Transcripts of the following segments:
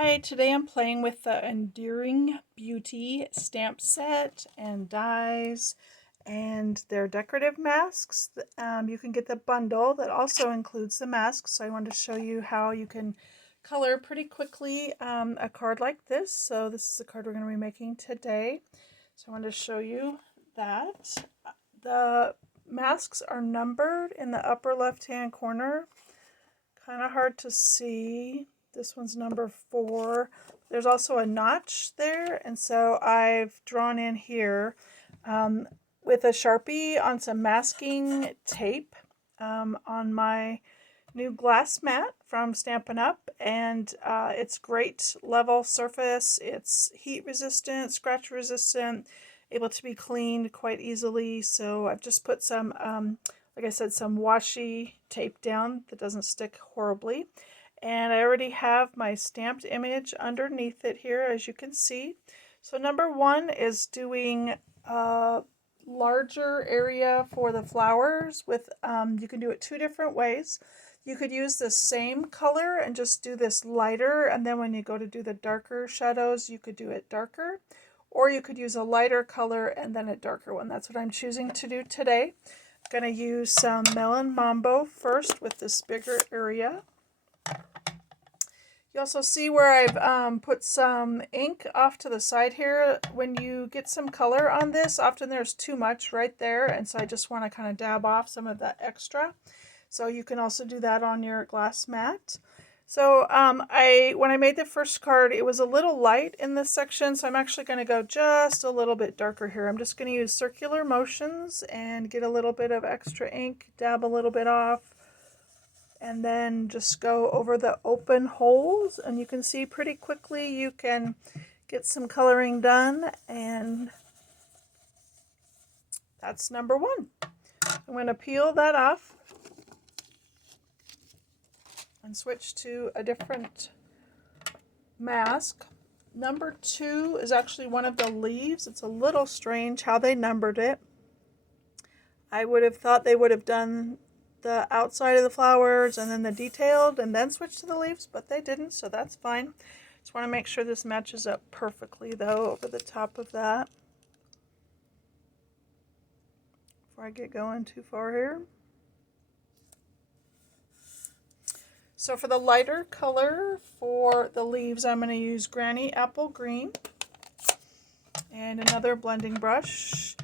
Hi, today I'm playing with the Enduring Beauty stamp set and dies and their decorative masks. You can get the bundle that also includes the masks. So I wanted to show you how you can color pretty quickly a card like this. So this is the card we're going to be making today. So I wanted to show you that. The masks are numbered in the upper left-hand corner. Kind of hard to see. This one's number 4. There's also a notch there, and so I've drawn in here with a Sharpie on some masking tape on my new glass mat from Stampin' Up, and it's great level surface. It's heat resistant, scratch resistant, able to be cleaned quite easily. So I've just put some like I said, some washi tape down that doesn't stick horribly. And I already have my stamped image underneath it here, as you can see. So number 1 is doing a larger area for the flowers with, you can do it 2 different ways. You could use the same color and just do this lighter, and then when you go to do the darker shadows, you could do it darker. Or you could use a lighter color and then a darker one. That's what I'm choosing to do today. Going to use some Melon Mambo first with this bigger area. You also see where I've put some ink off to the side here. When you get some color on this, often there's too much right there, and so I just want to kind of dab off some of that extra. So you can also do that on your glass mat. So when I made the first card, it was a little light in this section, so I'm actually going to go just a little bit darker here. I'm just going to use circular motions and get a little bit of extra ink, dab a little bit off, and then just go over the open holes, and you can see pretty quickly you can get some coloring done, and that's number 1. I'm going to peel that off and switch to a different mask. Number 2 is actually one of the leaves. It's a little strange how they numbered it. I would have thought they would have done the outside of the flowers and then the detailed and then switch to the leaves, but they didn't, so that's fine. Just want to make sure this matches up perfectly though over the top of that before I get going too far here. So for the lighter color for the leaves, I'm going to use Granny Apple Green and another blending brush.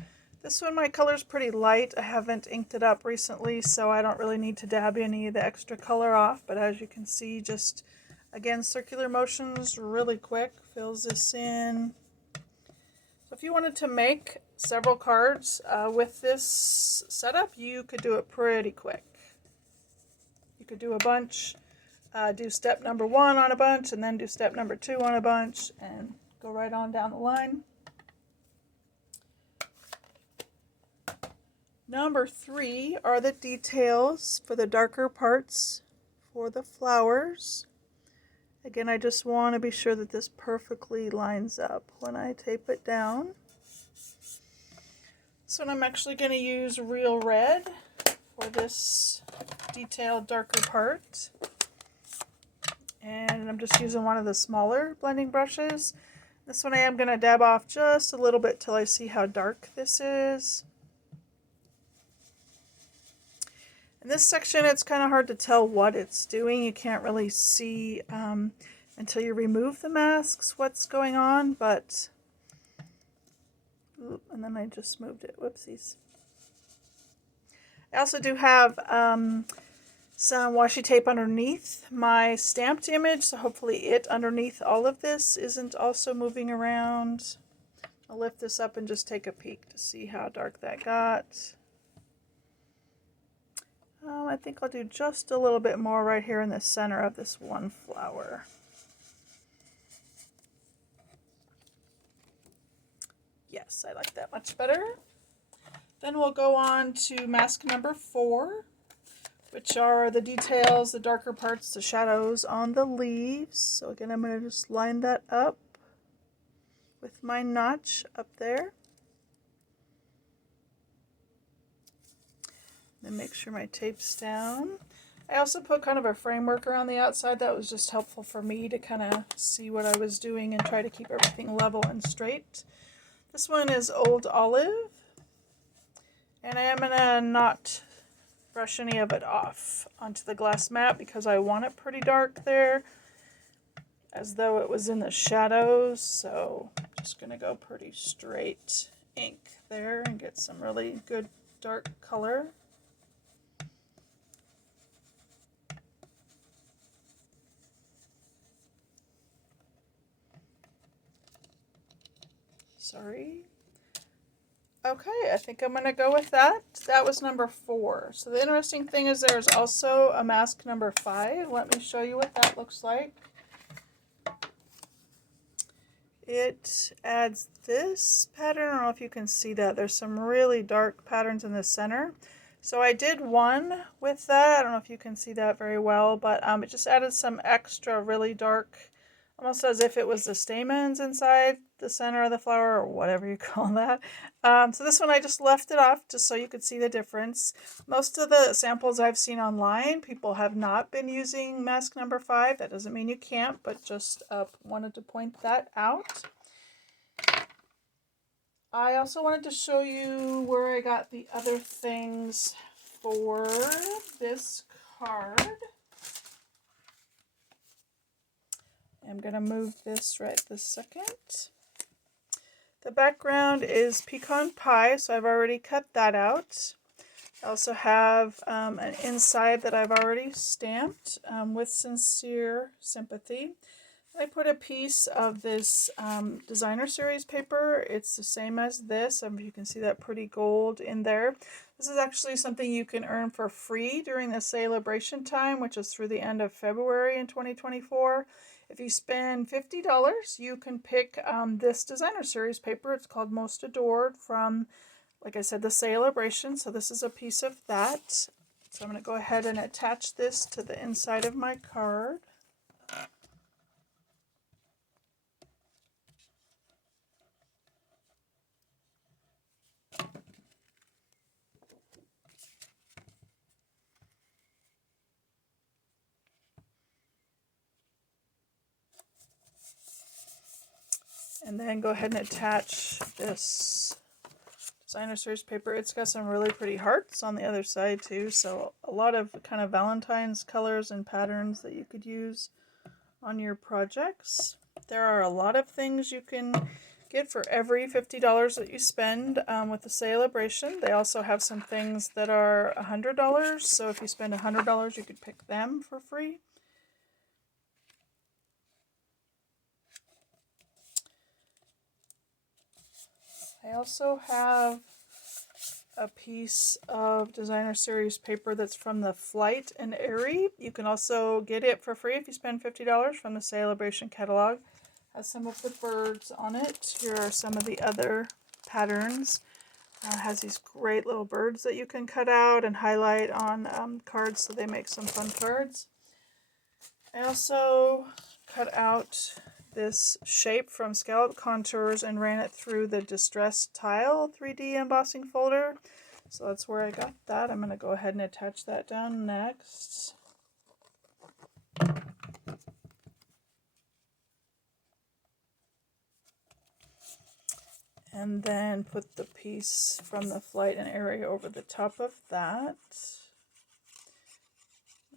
This one, my color's pretty light. I haven't inked it up recently, so I don't really need to dab any of the extra color off. But as you can see, just, again, circular motions really quick. Fills this in. So if you wanted to make several cards with this setup, you could do it pretty quick. You could do a bunch. Do step number 1 on a bunch, and then do step number 2 on a bunch, and go right on down the line. Number 3 are the details for the darker parts for the flowers. Again, I just want to be sure that this perfectly lines up when I tape it down. So I'm actually going to use real red for this detailed darker part. And I'm just using one of the smaller blending brushes. This one I am going to dab off just a little bit till I see how dark this is. In this section, it's kind of hard to tell what it's doing. You can't really see until you remove the masks what's going on, but... Ooh, and then I just moved it. Whoopsies. I also do have some washi tape underneath my stamped image, so hopefully it underneath all of this isn't also moving around. I'll lift this up and just take a peek to see how dark that got. I think I'll do just a little bit more right here in the center of this one flower. Yes, I like that much better. Then we'll go on to mask number 4, which are the details, the darker parts, the shadows on the leaves. So again, I'm going to just line that up with my notch up there. Then make sure my tape's down. I also put kind of a framework around the outside that was just helpful for me to kind of see what I was doing and try to keep everything level and straight. This one is Old Olive, and I am going to not brush any of it off onto the glass mat because I want it pretty dark there, as though it was in the shadows. So I'm just going to go pretty straight ink there and get some really good dark color. Sorry. Okay, I think I'm going to go with that. That was number 4. So the interesting thing is there's also a mask number 5. Let me show you what that looks like. It adds this pattern. I don't know if you can see that. There's some really dark patterns in the center. So I did one with that. I don't know if you can see that very well, but it just added some extra really dark, almost as if it was the stamens inside the center of the flower, or whatever you call that. So this one I just left it off just so you could see the difference. Most of the samples I've seen online, people have not been using mask number 5. That doesn't mean you can't, but just wanted to point that out. I also wanted to show you where I got the other things for this card. I'm going to move this right this second. The background is pecan pie, so I've already cut that out. I also have an inside that I've already stamped with Sincere Sympathy. I put a piece of this designer series paper. It's the same as this. You can see that pretty gold in there. This is actually something you can earn for free during the celebration time, which is through the end of February in 2024. If you spend $50, you can pick this designer series paper. It's called Most Adored from, like I said, the celebration. So this is a piece of that. So I'm going to go ahead and attach this to the inside of my card. And then go ahead and attach this designer series paper. It's got some really pretty hearts on the other side too, so a lot of kind of Valentine's colors and patterns that you could use on your projects. There are a lot of things you can get for every $50 that you spend with the celebration. They also have some things that are $100, so if you spend $100 you could pick them for free. I also have a piece of designer series paper that's from the Flight and Airy. You can also get it for free if you spend $50 from the celebration catalog. Has some of the birds on it. Here are some of the other patterns. Has these great little birds that you can cut out and highlight on cards, so they make some fun cards. I also cut out this shape from Scallop Contours and ran it through the Distressed Tile 3D embossing folder. So that's where I got that. I'm going to go ahead and attach that down next. And then put the piece from the Flight and Airy over the top of that.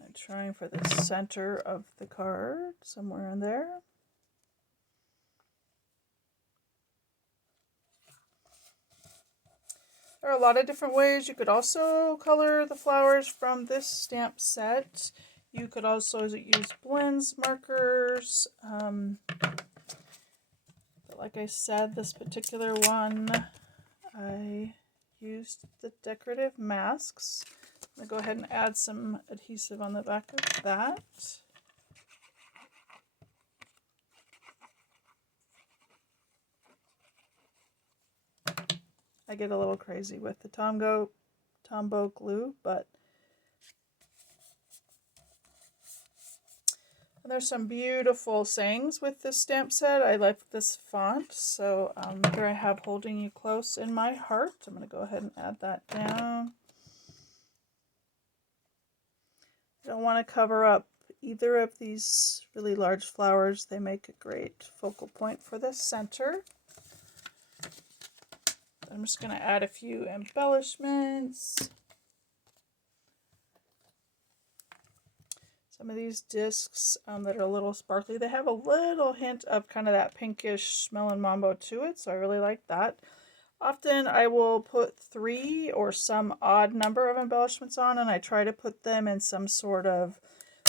I'm trying for the center of the card, somewhere in there. There are a lot of different ways. You could also color the flowers from this stamp set. You could also use blends, markers. But like I said, this particular one, I used the decorative masks. I'm going to go ahead and add some adhesive on the back of that. I get a little crazy with the Tombow glue, but and there's some beautiful sayings with this stamp set. I like this font, so here I have Holding You Close in My Heart. I'm going to go ahead and add that down. don't want to cover up either of these really large flowers. They make a great focal point for the center. I'm just going to add a few embellishments. Some of these discs that are a little sparkly, they have a little hint of kind of that pinkish melon mambo to it, so I really like that. Often I will put 3 or some odd number of embellishments on, and I try to put them in some sort of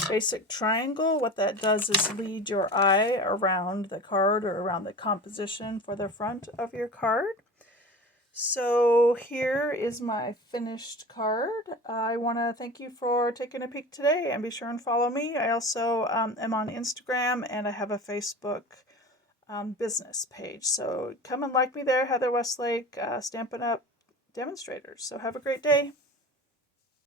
basic triangle. What that does is lead your eye around the card or around the composition for the front of your card. So here is my finished card. I want to thank you for taking a peek today, and be sure and follow me. I also am on Instagram, and I have a Facebook business page. So come and like me there, Heather Westlake, Stampin' Up! Demonstrators. So have a great day.